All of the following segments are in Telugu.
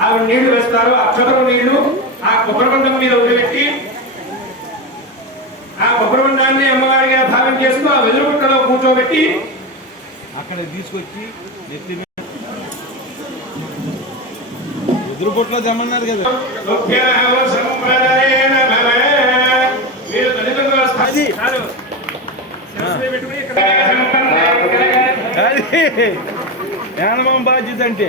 ఆవిడ నీళ్ళు వేస్తారు. అక్షరం నీళ్ళు ఆ కుర్రబండం మీద ఉడిపెట్టి ఆ కుర్రబండాన్ని అమ్మవారిగా భావం చేస్తూ ఆ వెదురుగుట్టలో కూర్చోబెట్టి అక్కడ తీసుకొచ్చి నెత్తి మీద కదా పొట్లో తెమ్మన్నారు కదా. దుఃఖ్యావ బాధ్యత అంటే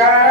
Yeah.